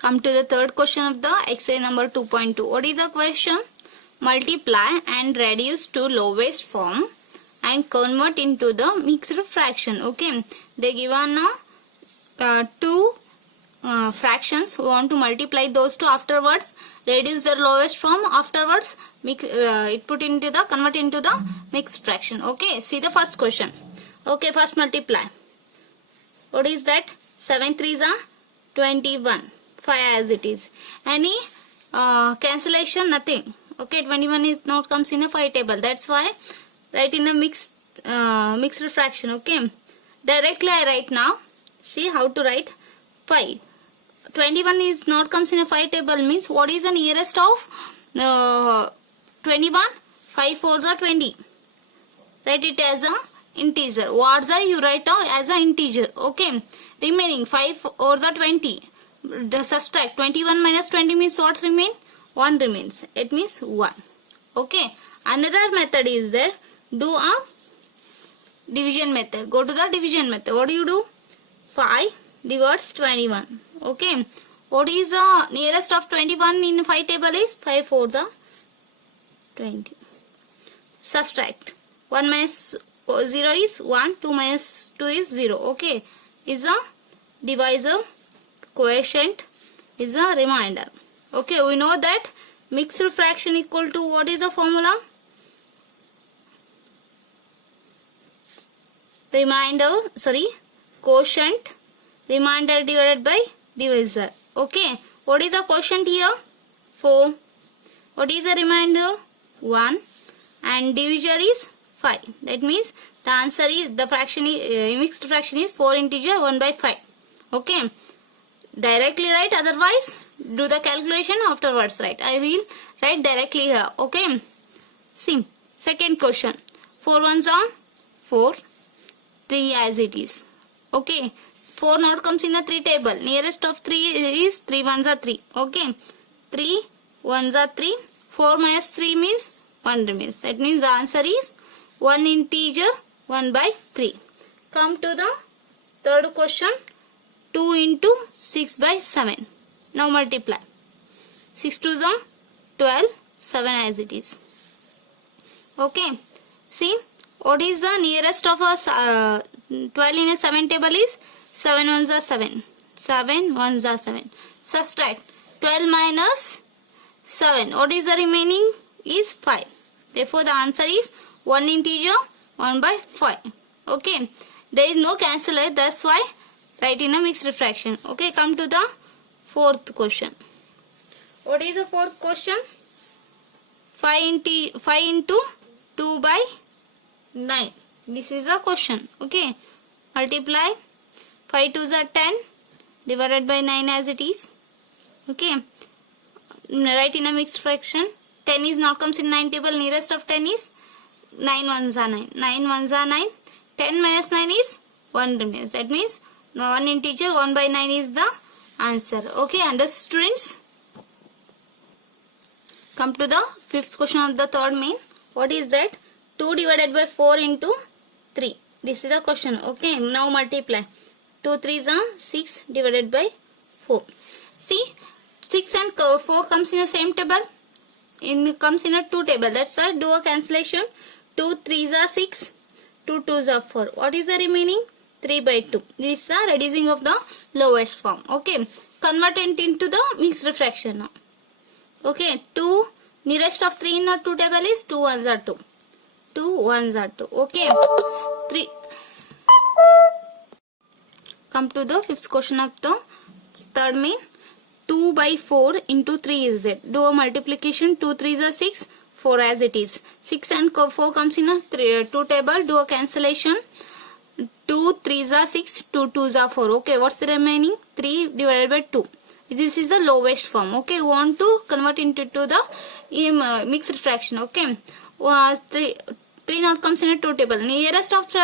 Come to the third question of the exercise number 2.2. What is the question? Multiply and reduce to lowest form and convert into the mixed fraction. Okay, they given two fractions. We want to multiply those two, afterwards reduce the lowest form, afterwards convert into the mixed fraction. Okay, see the first question. Okay, first multiply. What is that? 7 3s are 21. 5 as it is. Any cancellation? Nothing. Okay, 21 is not comes in a 5 table. That's why write in a mixed fraction. Okay, directly I write now. See how to write. 5. 21 is not comes in a 5 table, means what is the nearest of 21? 5 4s are 20. Write it as a integer. What's you write down as a integer. Okay, remaining 5 4s are 20. The subtract 21 minus 20 means what remain? 1 remains. It means 1. Okay, another method is there. Do a division method. Go to the division method. What do you do? 5 divides 21. Okay, what is the nearest of 21 in 5 table is 5 4s are 20. Subtract 1 minus 0 is 1, 2 minus 2 is 0. Okay, is a divisor, quotient is a remainder. Okay, we know that mixed fraction equal to what is the formula? Quotient, remainder divided by divisor. Okay, what is the quotient here? 4. What is the remainder? 1. And divisor is 5. That means the answer is, the fraction is, mixed fraction is 4 integer 1 by 5. Okay, directly write, otherwise do the calculation afterwards. Right, I will write directly here. Okay, see second question. 4 1s are 4, 3 as it is. Okay, 4 not comes in a 3 table. Nearest of 3 is 3 1s are 3. Okay, 3 1s are 3. 4 minus 3 means 1 remains. That means the answer is 1 integer 1 by 3. Come to the third question. 2 into 6 by 7. Now multiply. 6 2s are 12, 7 as it is. Okay, see what is the nearest of us 12 in a 7 table is 7 1s are 7. 7 1s are 7. Subtract 12 minus 7. What is the remaining? Is 5. Therefore the answer is 1 integer 1 by 5. Okay, there is no cancellation, that's why write in a mixed fraction. Okay, come to the fourth question. What is the fourth question? 5 into 2 by 9. This is a question. Okay, multiply. 5 2s are 10 divided by 9 as it is. Okay, write in a mixed fraction. 10 is not comes in 9 table. Nearest of 10 is 9 1s are 9. 9 1s are 9. 10 minus 9 is 1 remains. That means 1 integer 1 by 9 is the answer. Okay, understood students? Come to the fifth question of the third main. What is that? 2 divided by 4 into 3. This is the question. Okay, now multiply. 2 3s are 6 divided by 4. See, 6 and 4 comes in the same table. Comes in a 2 table. That's why do a cancellation. 2 3s are 6. 2 2s are 4. What is the remaining? 3 by 2. This is the reducing of the lowest form. Okay, convert it into the mixed fraction now. Okay, 2 nearest of 3 in a 2 table is 2 1s are 2. 2 1s are 2. Okay, 3. Come to the fifth question of the third main. 2 by 4 into 3 is there. Do a multiplication. 2 3s are 6. 4 as it is. 6 and 4 comes in a 2 table. Do a cancellation. 2 3s are 6. 2 2s are 4. Okay, what's the remaining? 3 divided by 2. This is the lowest form. Okay, we want to convert into the mixed fraction. Okay, 3 not comes in a 2 table. Nearest of 2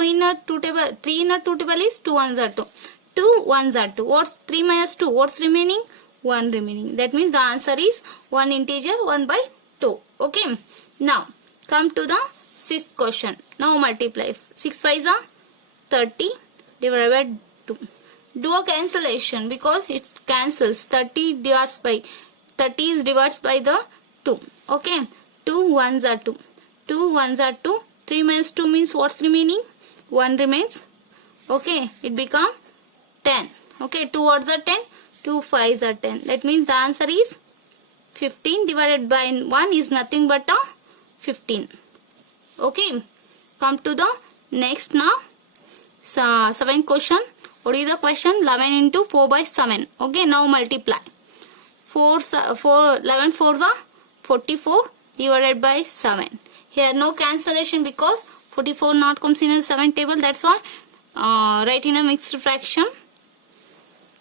in a 2 table, 3 in a 2 table is 2 1s are 2. 2 1s are 2. What's 3 minus 2? What's remaining? 1 remaining. That means the answer is 1 integer 1 by 2. Okay, now come to the sixth question. Now multiply. 6 5s are 30 divided by 2. do a cancellation because it cancels. 30 divides by 30 is divided by the 2. Okay, 2 ones are 2. 2 ones are 2. 3 minus 2 means what's remaining? 1 remains. Okay, it become 10. Okay, 2 odds are 10. 2 5s are 10. That means the answer is 15 divided by 1 is nothing but a 15. Okay, come to the next now. So, 7th question. What is the question? 11 into 4 by 7. Okay, now multiply. 11 4s are 44 divided by 7. Here no cancellation because 44 not comes in the 7th table. That's why write in a mixed fraction.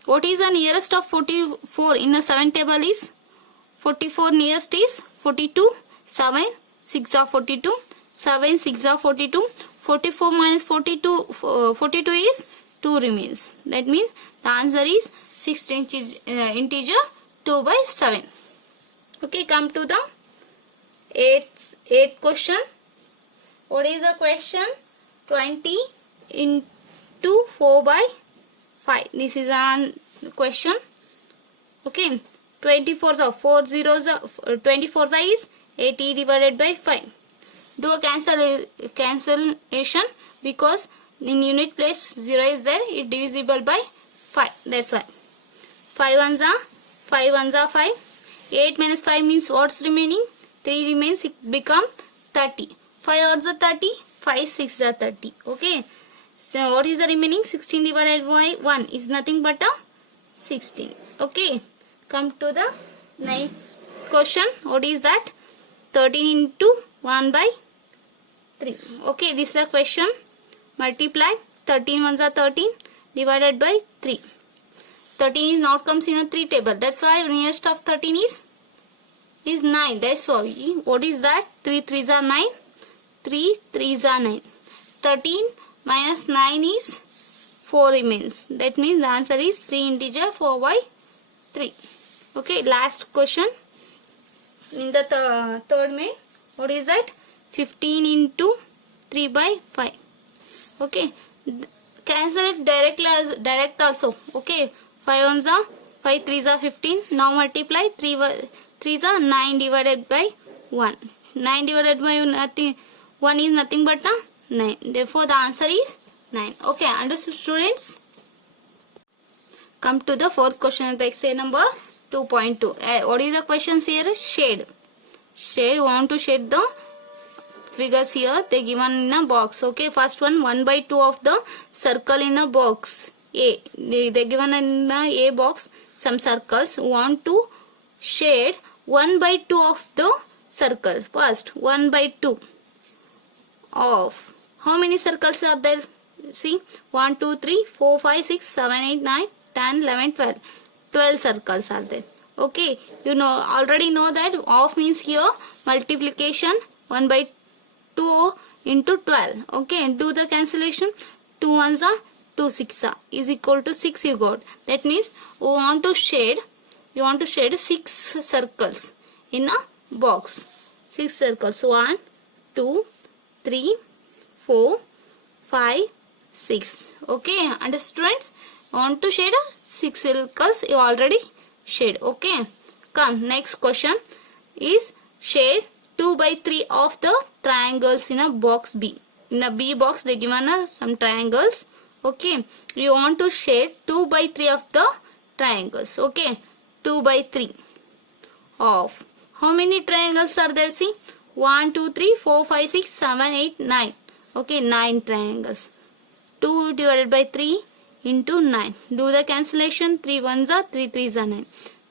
What is the nearest of 44 in the 7th table is 44 nearest is 42. 7 6 are 42. 7 6 are 42. 44 minus 42 42 is 2 remains. That means the answer is 16 integer 2 by 7. Okay, come to the 8th question. What is the question? 20 into 4 by 5. This is a question. Okay, 24 are 4 zeros. 24 is 80 divided by 5. Do a cancellation because in unit place 0 is there. It divisible by 5. That's why 5 ones are 5. 8 minus 5 means what's remaining? 3 remains. It become 30. 5 odds are 30. 5 6 are 30. Okay. So what is the remaining? 16 divided by 1 is nothing but a 16. Okay. Come to the 9th question. What is that? 13 into 1 by 3. Okay. This is the question. Multiply. 13 ones are 13 divided by 3. 13 is not comes in a 3 table. That's why nearest of 13 is 9. That's why. What is that? 3 3s are 9. 3 3s are 9. 13 minus 9 is 4 remains. That means the answer is 3 integer 4 by 3. Okay, last question. In the third main, what is that? 15 into 3 by 5. Okay, cancel it direct also. Okay, 5 ones are 5 3s are 15. Now multiply 3 3s are 9 divided by 1. 9 divided by nothing. 1 is nothing but 9. Therefore, the answer is 9. Okay, understood students? Come to the 4th question of the exercise number 2.2. What is the questions here? Shade. Shade. Want to shade the figures here. They given in a box. Okay, first one 1 by 2 of the circle in a box. A. They given in the A box some circles. Want to shade 1 by 2 of the circle. First 1 by 2 of how many circles are there? See, 1 2 3 4 5 6 7 8 9 10 11 12. 12 circles are there. Okay, you know already know that of means here multiplication 1 by 2 into 12. Okay, do the cancellation. 2 ones are 2 6 are is equal to 6 you got. That means you want to shade 6 circles in a box. 6 circles. 1 2 3 4 5 6. Okay, understood students? Want to shade 6 circles you already shade. Okay, come next question is shade 2 by 3 of the triangles in a box B. In the B box they given us some triangles. Okay, you want to shade 2 by 3 of the triangles. Okay, 2 by 3 of how many triangles are there? See, 1 2 3 4 5 6 7 8 9. Okay, 9 triangles. 2 divided by 3 into 9. Do the cancellation. 3 1s are 3 3s are 9.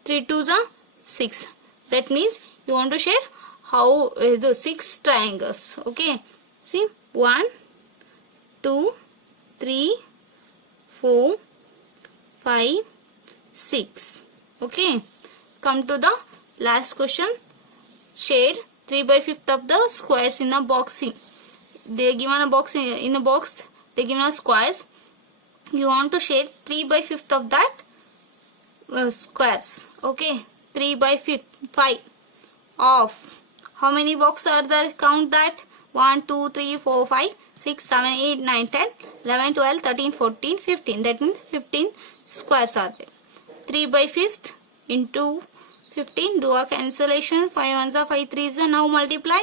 3 2s are 6. That means you want to shade how the 6 triangles. Okay, see, 1 2 3 4 5 6. Okay, come to the last question. Shade 3 by 5th of the squares in a box C. They given a box in a box. They given us squares. You want to shade 3 by 5th of that squares. Okay, 3 by 5 of how many boxes are there? Count that. 1, 2, 3, 4, 5, 6, 7, 8, 9, 10, 11, 12, 13, 14, 15. That means 15 squares are there. 3 by 5th into 15. Do a cancellation. 5 ones are 5 threes are. Now multiply.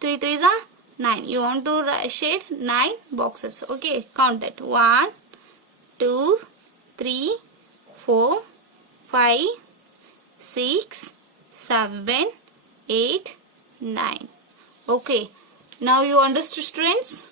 3 threes are 9. You want to shade 9 boxes. Okay, count that. 1, 2, 3, 4, 5, 6, 7, 8, 9. Okay. Now you understood, students?